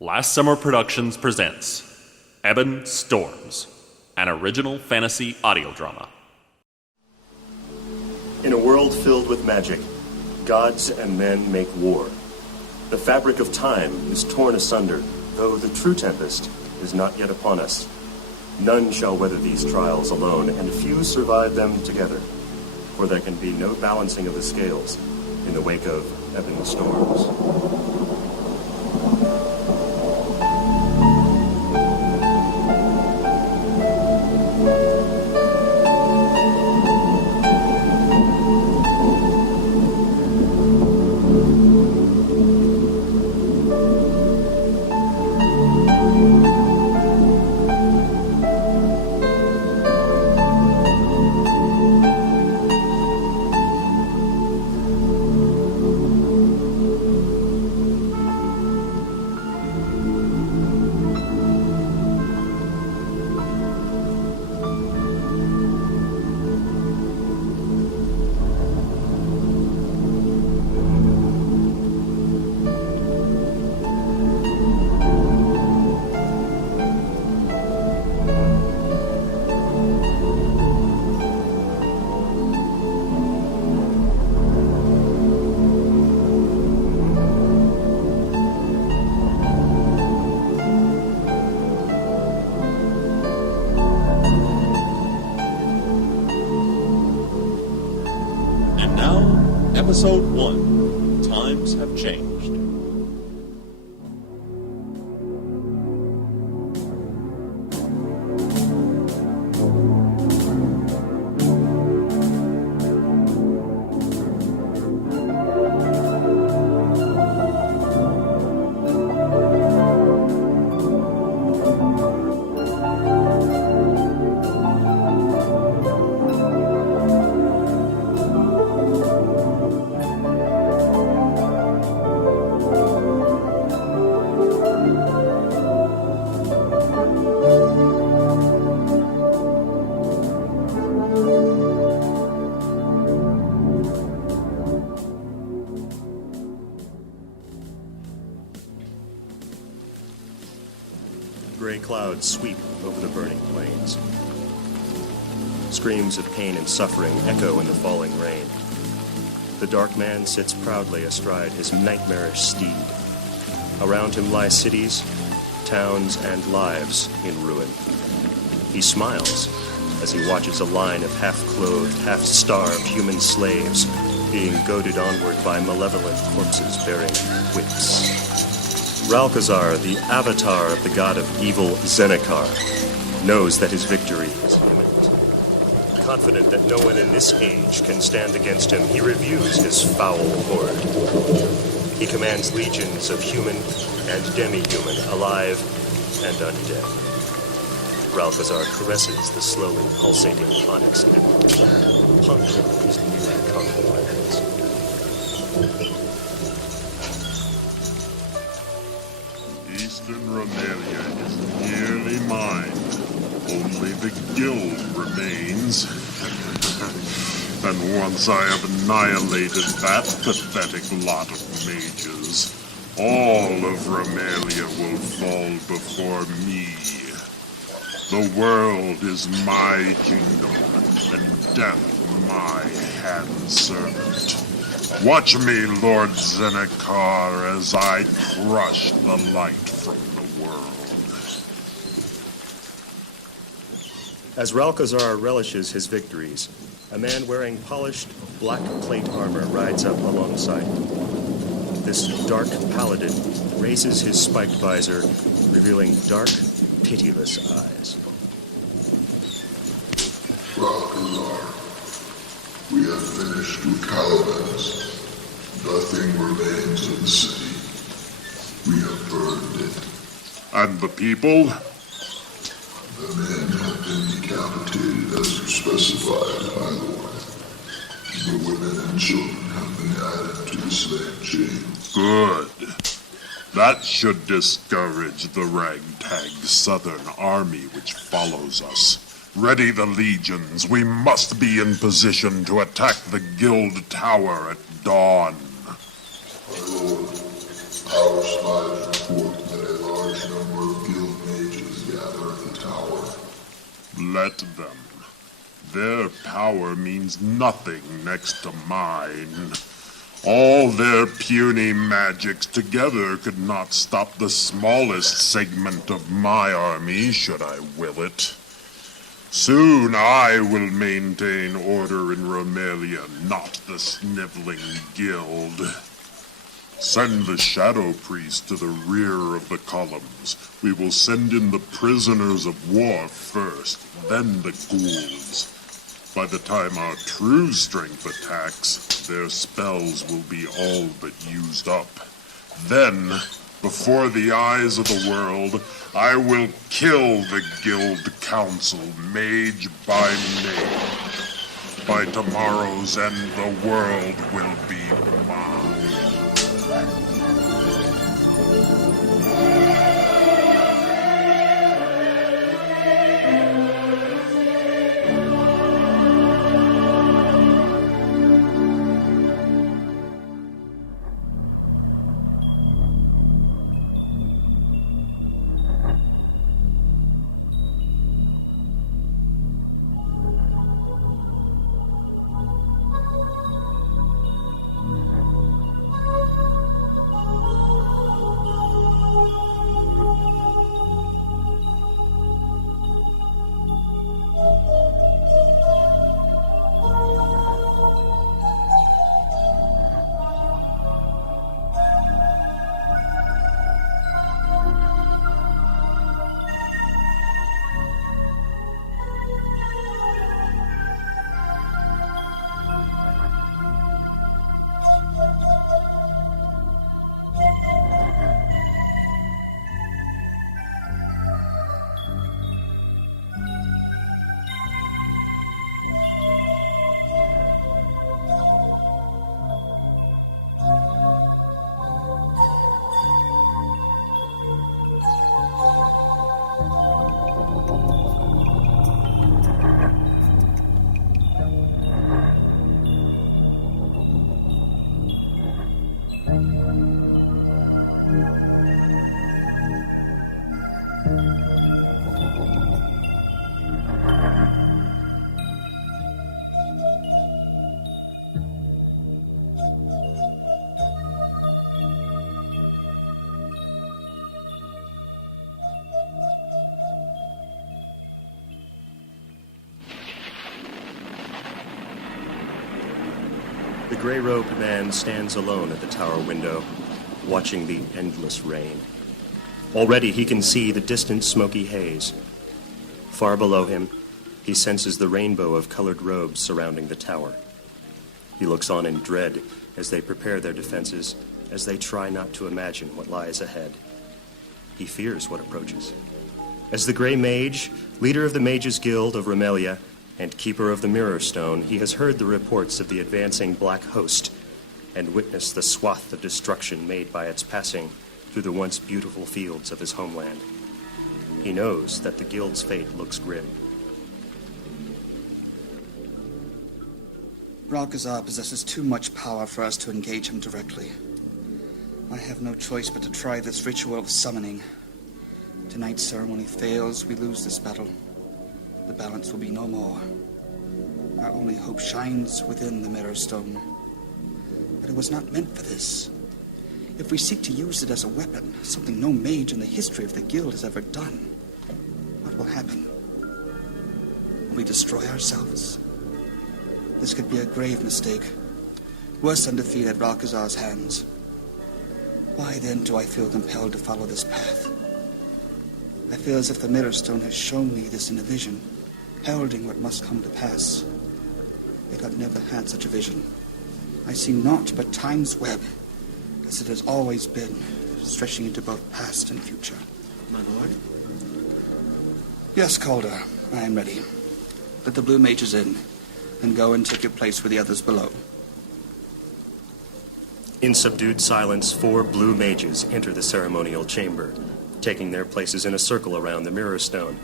Last Summer Productions presents Ebon Storms, an original fantasy audio drama. In a world filled with magic, gods and men make war. The fabric of time is torn asunder, though the true tempest is not yet upon us. None shall weather these trials alone, and few survive them together, for there can be no balancing of the scales in the wake of Ebon Storms. Episode 1. Times have changed. Gray clouds sweep over the burning plains. Screams of pain and suffering echo in the falling rain. The dark man sits proudly astride his nightmarish steed. Around him lie cities, towns, and lives in ruin. He smiles as he watches a line of half-clothed, half-starved human slaves being goaded onward by malevolent corpses bearing whips. Ralcazar, the avatar of the god of evil Zennekar, knows that his victory is imminent. Confident that no one in this age can stand against him, he reviews his foul horde. He commands legions of human and demi-human, alive and undead. Ralcazar caresses the slowly pulsating onyx emerald, pondering his newly conquered lands. Eastern Romelia is nearly mine. Only the guild remains. And once I have annihilated that pathetic lot of mages, all of Romelia will fall before me. The world is my kingdom, and death my handservant. Watch me, Lord Zennekar, as I crush the light from the world. As Ralcazar relishes his victories, a man wearing polished black plate armor rides up alongside him. This dark paladin raises his spiked visor, revealing dark, pitiless eyes. Ralcazar, we have finished with Calamans. Nothing remains of the city. We have burned it. And the people? The men have been decapitated as you specified, my lord. The women and children have been added to the slave chain. Good. That should discourage the ragtag southern army which follows us. Ready the legions. We must be in position to attack the guild tower at dawn. My lord, our spies report that a Let them. Their power means nothing next to mine. All their puny magics together could not stop the smallest segment of my army, should I will it. Soon I will maintain order in Romelia, not the sniveling guild. Send the Shadow Priest to the rear of the columns. We will send in the prisoners of war first, then the ghouls. By the time our true strength attacks, their spells will be all but used up. Then, before the eyes of the world, I will kill the Guild Council, mage by name. By tomorrow's end, the world will be mine. The gray-robed man stands alone at the tower window, watching the endless rain. Already he can see the distant smoky haze. Far below him, he senses the rainbow of colored robes surrounding the tower. He looks on in dread as they prepare their defenses, as they try not to imagine what lies ahead. He fears what approaches. As the Gray Mage, leader of the Mages Guild of Romelia, and keeper of the Mirror Stone, he has heard the reports of the advancing Black Host and witnessed the swath of destruction made by its passing through the once beautiful fields of his homeland. He knows that the Guild's fate looks grim. Ralcazar possesses too much power for us to engage him directly. I have no choice but to try this ritual of summoning. Tonight's ceremony fails, we lose this battle. The balance will be no more. Our only hope shines within the Mirror Stone. But it was not meant for this. If we seek to use it as a weapon, something no mage in the history of the Guild has ever done, what will happen? Will we destroy ourselves? This could be a grave mistake, worse than defeat at Ralcazar's hands. Why then do I feel compelled to follow this path? I feel as if the Mirror Stone has shown me this in a vision, heralding what must come to pass. Yet I've never had such a vision. I see naught but time's web, as it has always been, stretching into both past and future. My lord? Yes, Caulder, I am ready. Let the Blue Mages in, and go and take your place with the others below. In subdued silence, 4 Blue Mages enter the ceremonial chamber, taking their places in a circle around the Mirror Stone,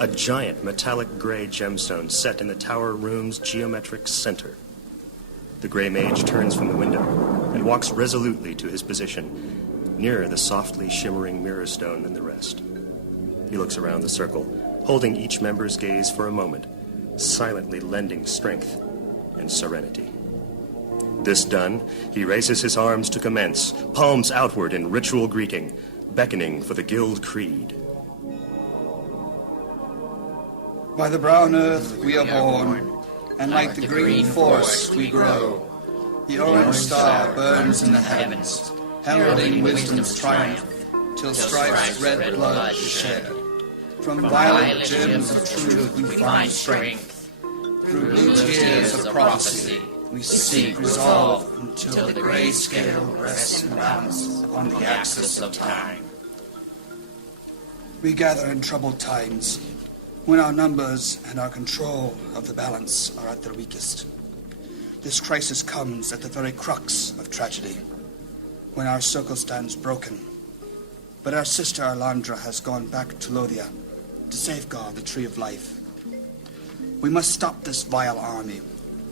a giant metallic gray gemstone set in the tower room's geometric center. The Gray Mage turns from the window and walks resolutely to his position, nearer the softly shimmering Mirror Stone than the rest. He looks around the circle, holding each member's gaze for a moment, silently lending strength and serenity. This done, he raises his arms to commence, palms outward in ritual greeting, beckoning for the guild creed. By the brown earth we are born, and like the green forest we grow. The orange star burns in the heavens, heralding wisdom's triumph, till strife's red blood is shed. From violet gems of truth we find strength. Through blue tears of prophecy we seek resolve until the gray scale rests in balance upon the axis of time. We gather in troubled times, when our numbers and our control of the balance are at their weakest. This crisis comes at the very crux of tragedy, when our circle stands broken. But our sister Allandra has gone back to Lothian to safeguard the Tree of Life. We must stop this vile army,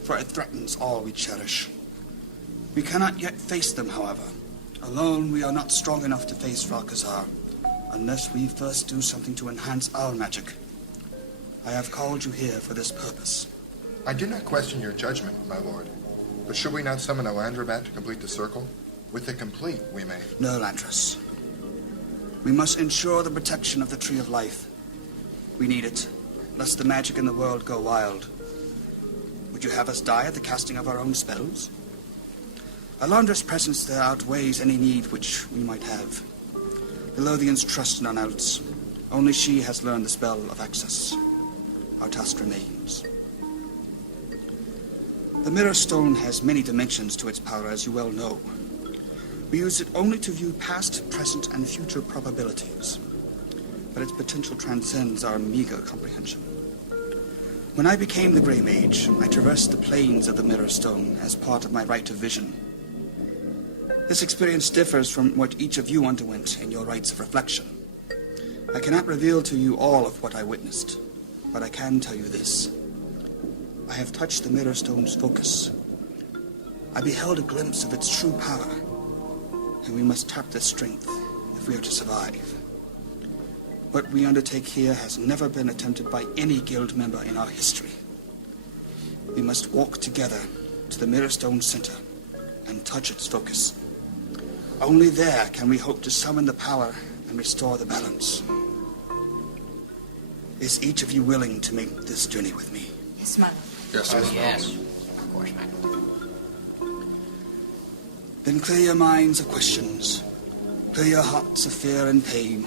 for it threatens all we cherish. We cannot yet face them, however. Alone we are not strong enough to face Ralcazar, unless we first do something to enhance our magic. I have called you here for this purpose. I do not question your judgment, my lord. But should we not summon Allandra back to complete the circle? With it complete, we may. No, Lantris. We must ensure the protection of the Tree of Life. We need it, lest the magic in the world go wild. Would you have us die at the casting of our own spells? Allandra's presence there outweighs any need which we might have. The Lothians trust none else. Only she has learned the spell of access. Our task remains. The Mirror Stone has many dimensions to its power, as you well know. We use it only to view past, present, and future probabilities. But its potential transcends our meager comprehension. When I became the Grey Mage, I traversed the planes of the Mirror Stone as part of my rite of vision. This experience differs from what each of you underwent in your rites of reflection. I cannot reveal to you all of what I witnessed, but I can tell you this. I have touched the Mirror Stone's focus. I beheld a glimpse of its true power, and we must tap this strength if we are to survive. What we undertake here has never been attempted by any guild member in our history. We must walk together to the Mirror Stone center and touch its focus. Only there can we hope to summon the power and restore the balance. Is each of you willing to make this journey with me? Yes, madam. Yes, Yes, of course, madam. Then clear your minds of questions. Clear your hearts of fear and pain.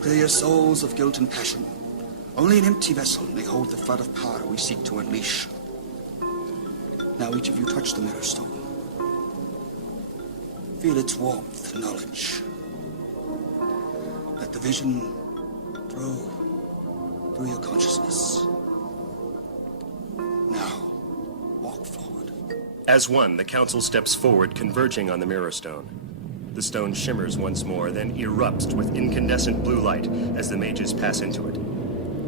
Clear your souls of guilt and passion. Only an empty vessel may hold the flood of power we seek to unleash. Now each of you touch the Mirror Stone. Feel its warmth and knowledge. Let the vision grow through your consciousness. Now, walk forward. As one, the council steps forward, converging on the Mirror Stone. The stone shimmers once more, then erupts with incandescent blue light as the mages pass into it.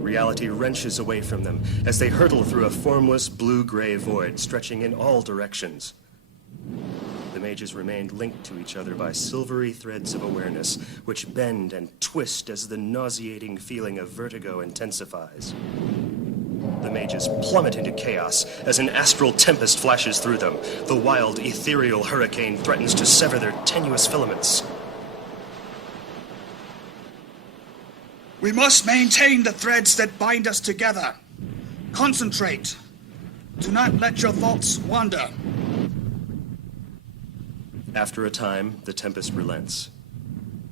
Reality wrenches away from them as they hurtle through a formless blue-gray void stretching in all directions. The mages remained linked to each other by silvery threads of awareness, which bend and twist as the nauseating feeling of vertigo intensifies. The mages plummet into chaos as an astral tempest flashes through them. The wild, ethereal hurricane threatens to sever their tenuous filaments. We must maintain the threads that bind us together. Concentrate. Do not let your thoughts wander. After a time, the tempest relents.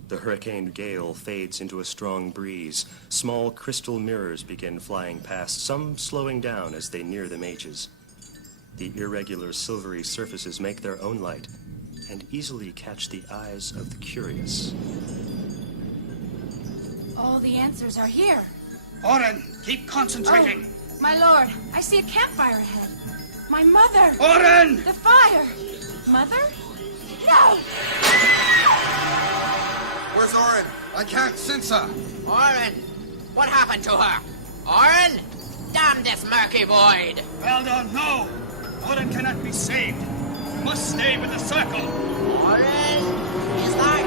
The hurricane gale fades into a strong breeze. Small crystal mirrors begin flying past, some slowing down as they near the mages. The irregular silvery surfaces make their own light and easily catch the eyes of the curious. All the answers are here. Orin, keep concentrating. Oh, my lord, I see a campfire ahead. My mother! Orin! The fire! Mother? No! Where's Orin? I can't sense her. Orin! What happened to her? Orin! Damn this murky void! Valdor, no! Orin cannot be saved. You must stay with the circle. Orin! Is that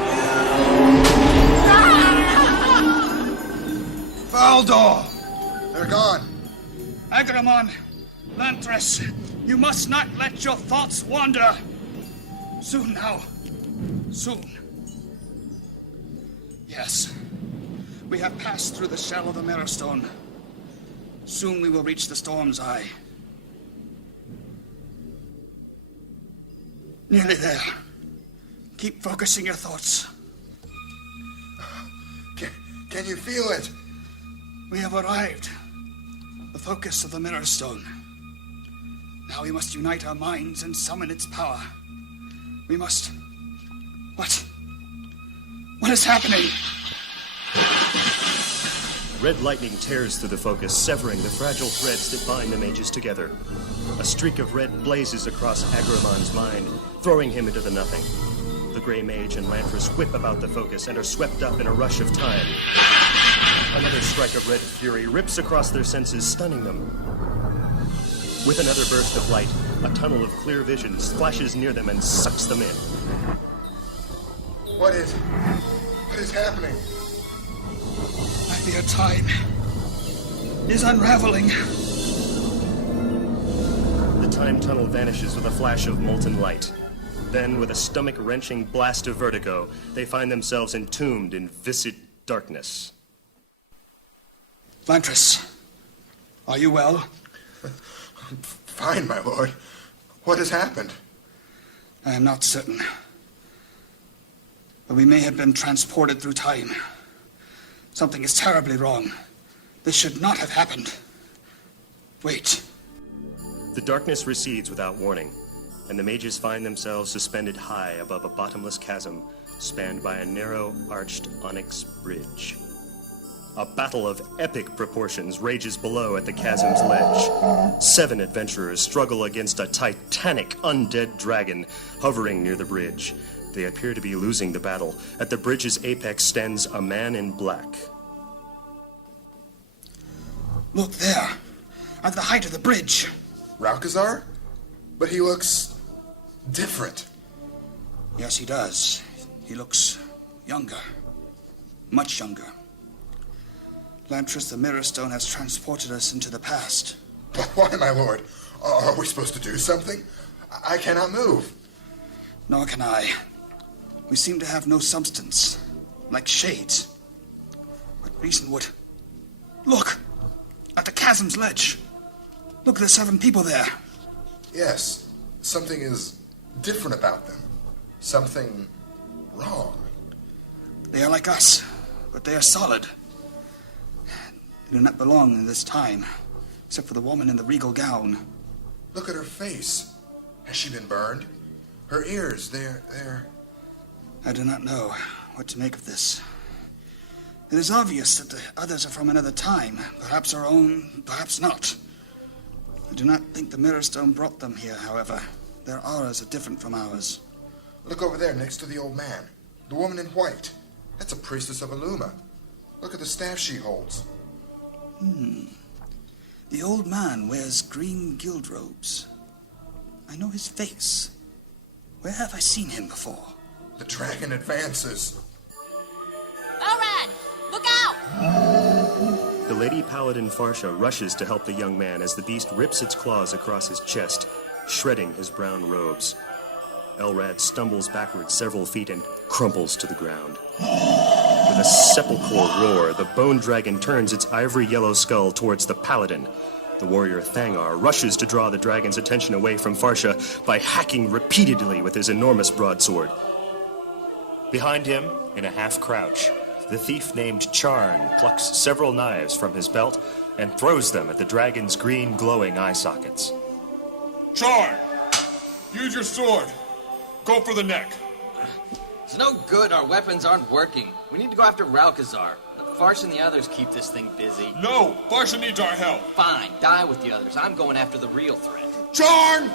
Valdor! They're gone. Agramon, Lantris, you must not let your thoughts wander. Soon now. Soon. Yes. We have passed through the shell of the Mirror Stone. Soon we will reach the Storm's Eye. Nearly there. Keep focusing your thoughts. Can you feel it? We have arrived. The focus of the Mirror Stone. Now we must unite our minds and summon its power. We must... What? What is happening? Red lightning tears through the focus, severing the fragile threads that bind the mages together. A streak of red blazes across Agramon's mind, throwing him into the nothing. The Grey Mage and Lantris whip about the focus and are swept up in a rush of time. Another strike of red fury rips across their senses, stunning them. With another burst of light, a tunnel of clear vision splashes near them and sucks them in. What is happening? I fear time is unraveling. The time tunnel vanishes with a flash of molten light. Then, with a stomach-wrenching blast of vertigo, they find themselves entombed in viscid darkness. Lantris, are you well? Fine, my lord. What has happened? I am not certain. But we may have been transported through time. Something is terribly wrong. This should not have happened. Wait. The darkness recedes without warning, and the mages find themselves suspended high above a bottomless chasm spanned by a narrow, arched onyx bridge. A battle of epic proportions rages below at the chasm's ledge. 7 adventurers struggle against a titanic undead dragon hovering near the bridge. They appear to be losing the battle. At the bridge's apex stands a man in black. Look there, at the height of the bridge. Ralcazar? But he looks different. Yes, he does. He looks younger. Much younger. Lantris the Mirrorstone has transported us into the past. But why, my lord? Are we supposed to do something? I cannot move. Nor can I. We seem to have no substance, like shades. What reason would... Look! At the chasm's ledge! Look at the 7 people there. Yes, something is different about them. Something wrong. They are like us, but they are solid. They do not belong in this time, except for the woman in the regal gown. Look at her face. Has she been burned? Her ears, they're... I do not know what to make of this. It is obvious that the others are from another time, perhaps our own, perhaps not. I do not think the Mirrorstone brought them here, however. Their auras are different from ours. Look over there next to the old man. The woman in white. That's a priestess of Illuma. Look at the staff she holds. The old man wears green guild robes. I know his face. Where have I seen him before? The dragon advances. Elrad, look out! The Lady Paladin Farsha rushes to help the young man as the beast rips its claws across his chest, shredding his brown robes. Elrad stumbles backward several feet and crumples to the ground. With a sepulchral roar, the bone dragon turns its ivory yellow skull towards the paladin. The warrior Thangar rushes to draw the dragon's attention away from Farsha by hacking repeatedly with his enormous broadsword. Behind him, in a half-crouch, the thief named Charn plucks several knives from his belt and throws them at the dragon's green glowing eye sockets. Charn! Use your sword! Go for the neck! It's no good, our weapons aren't working. We need to go after Ralcazar. Let Farsha and the others keep this thing busy. No! Farsha needs our help! Fine, die with the others. I'm going after the real threat. Charn!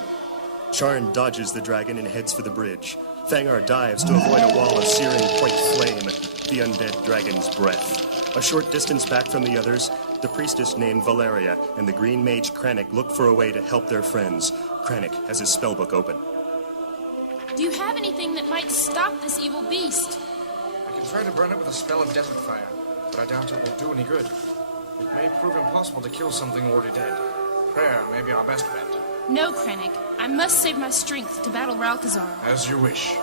Charn dodges the dragon and heads for the bridge. Thangar dives to avoid a wall of searing white flame, the undead dragon's breath. A short distance back from the others, the priestess named Valaria and the green mage Krannik look for a way to help their friends. Krannik has his spellbook open. Do you have anything that might stop this evil beast? I can try to burn it with a spell of desert fire, but I doubt it will do any good. It may prove impossible to kill something already dead. Prayer may be our best bet. No, Krannik. I must save my strength to battle Ralcazar. As you wish.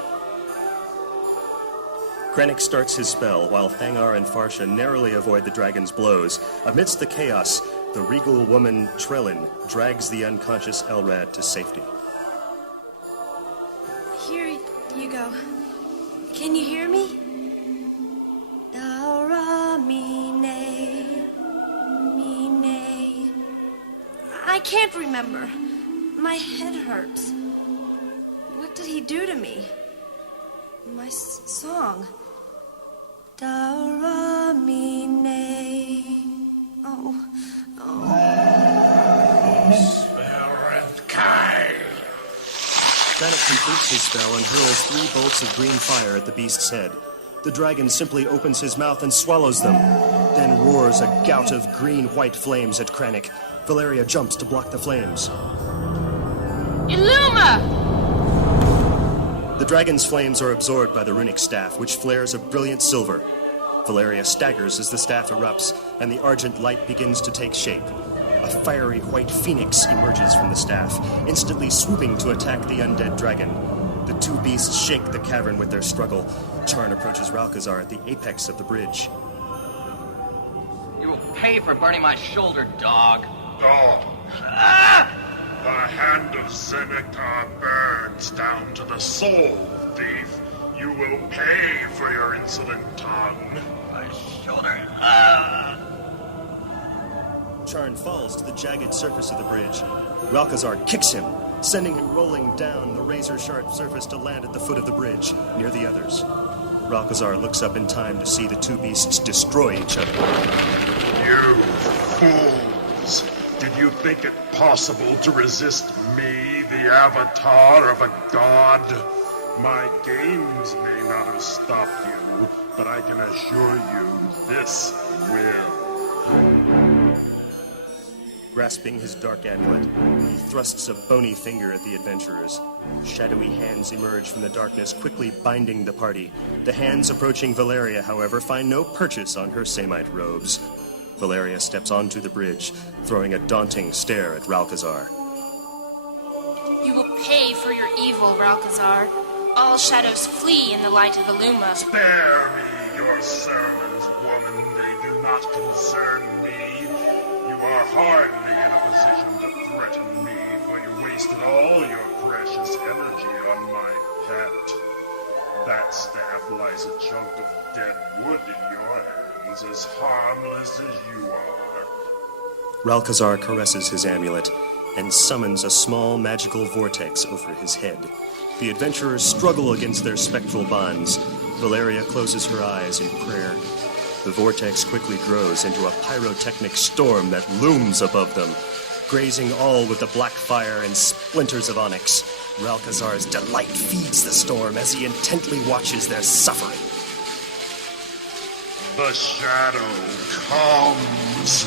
Krannik starts his spell while Thangar and Farsha narrowly avoid the dragon's blows. Amidst the chaos, the regal woman Trellin drags the unconscious Elrad to safety. Here you go. Can you hear me? Mine. I can't remember. My head hurts. What did he do to me? My song. Mine. Oh. Krannik completes his spell and hurls 3 bolts of green fire at the beast's head. The dragon simply opens his mouth and swallows them, then roars a gout of green-white flames at Krannik. Valaria jumps to block the flames. Illuma! The dragon's flames are absorbed by the runic staff, which flares a brilliant silver. Valaria staggers as the staff erupts, and the argent light begins to take shape. A fiery white phoenix emerges from the staff, instantly swooping to attack the undead dragon. The 2 beasts shake the cavern with their struggle. Charn approaches Ralcazar at the apex of the bridge. You will pay for burning my shoulder, dog. Dog. Ah! The hand of Seneca burns down to the soul, thief. You will pay for your insolent tongue. My shoulder. Charn falls to the jagged surface of the bridge. Ralcazar kicks him, sending him rolling down the razor-sharp surface to land at the foot of the bridge, near the others. Ralcazar looks up in time to see the 2 beasts destroy each other. You fools! Did you think it possible to resist me, the avatar of a god? My games may not have stopped you, but I can assure you this will. Grasping his dark amulet, he thrusts a bony finger at the adventurers. Shadowy hands emerge from the darkness, quickly binding the party. The hands approaching Valaria, however, find no purchase on her Samite robes. Valaria steps onto the bridge, throwing a daunting stare at Ralcazar. You will pay for your evil, Ralcazar. All shadows flee in the light of Illuma. Spare me your sermons, woman. They do not concern me. You are hardly in a position to threaten me, for you wasted all your precious energy on my pet. That staff lies a chunk of dead wood in your hands, as harmless as you are. Ralcazar caresses his amulet and summons a small magical vortex over his head. The adventurers struggle against their spectral bonds. Valaria closes her eyes in prayer. The vortex quickly grows into a pyrotechnic storm that looms above them, grazing all with the black fire and splinters of onyx. Ralcazar's delight feeds the storm as he intently watches their suffering. The shadow comes.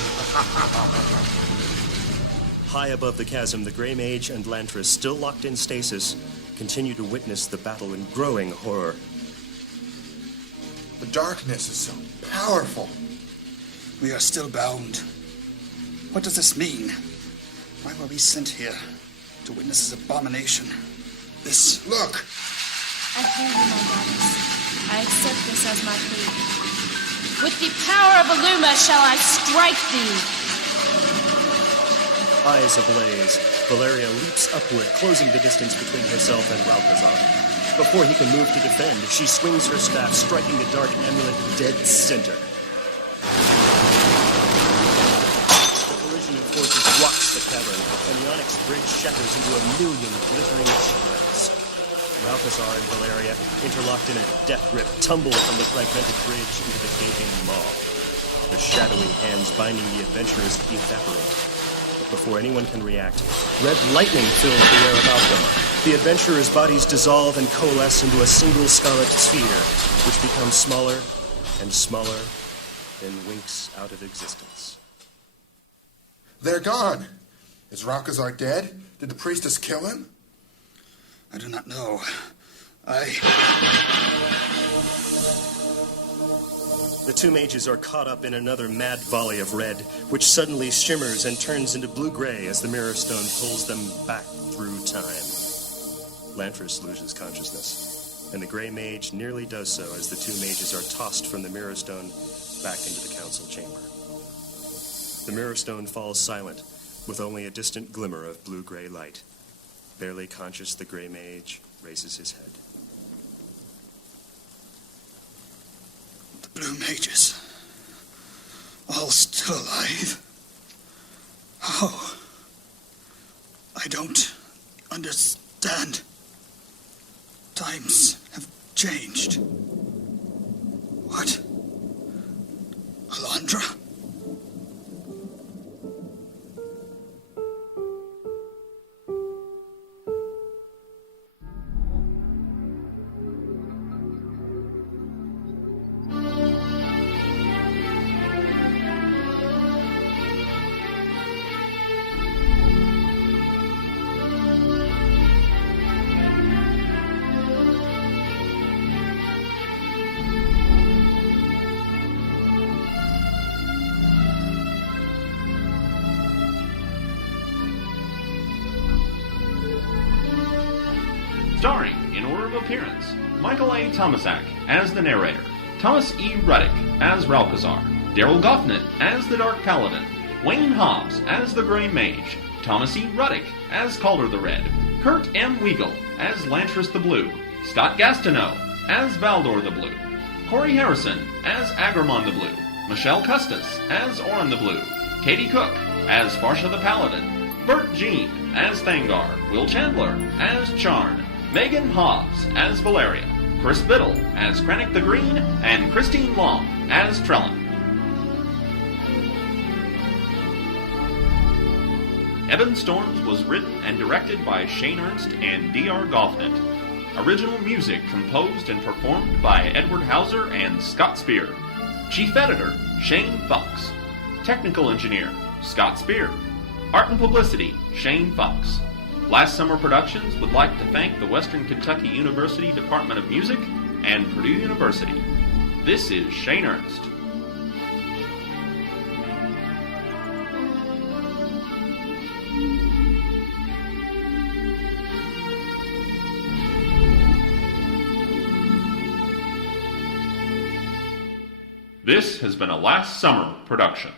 High above the chasm, the Grey Mage and Lantris, still locked in stasis, continue to witness the battle in growing horror. The darkness is so powerful. We are still bound. What does this mean? Why were we sent here? To witness this abomination? This... Look! I hear you, my goddess. I accept this as my fate. With the power of Illuma shall I strike thee! Eyes ablaze, Valaria leaps upward, closing the distance between herself and Ralcazar. Before he can move to defend, she swings her staff, striking the dark amulet dead center. The collision of forces rocks the cavern, and the onyx bridge shatters into a million glittering shards. Ralcazar and Valaria, interlocked in a death grip, tumble from the fragmented bridge into the gaping maw. The shadowy hands binding the adventurers evaporate. But before anyone can react, red lightning fills the air about them. The adventurers' bodies dissolve and coalesce into a single scarlet sphere, which becomes smaller and smaller, then winks out of existence. They're gone. Is Ralcazar dead? Did the priestess kill him? I do not know. The two mages are caught up in another mad volley of red, which suddenly shimmers and turns into blue-gray as the Mirror Stone pulls them back through time. Lantris loses consciousness, and the Gray Mage nearly does so as the two mages are tossed from the Mirror Stone back into the council chamber. The Mirror Stone falls silent, with only a distant glimmer of blue-gray light. Barely conscious, the Gray Mage raises his head. The Blue Mages, all still alive? How? I don't understand. Times have changed. What? Allandra? Starring, in order of appearance, Michael A. Tomazic as the narrator, Thomas E. Ruddick as Ralcazar, Darrell Goffinet as the Dark Paladin, Meghan Hobbs as the Gray Mage, Thomas E. Ruddick as Caulder the Red, Kurt M. Wiegel as Lantris the Blue, Scott Gastineau as Valdor the Blue, Corey Harrison as Agramon the Blue, Michelle Kustes as Orin the Blue, Katie Koch as Farsha the Paladin, Bert Jean as Thangar, Will Chandler as Charn, Meghan Hobbs as Valaria, Chris Biddle as Krannik the Green, and Christine Long as Trellin. Ebon Storms was written and directed by Shane Ernst and Darrell Goffinet. Original music composed and performed by Edward Hauser and Scott Spear. Chief Editor, Shane Fox. Technical Engineer, Scott Spear. Art and Publicity, Shane Fox. Last Summer Productions would like to thank the Western Kentucky University Department of Music and Purdue University. This is Shane Ernst. This has been a Last Summer production.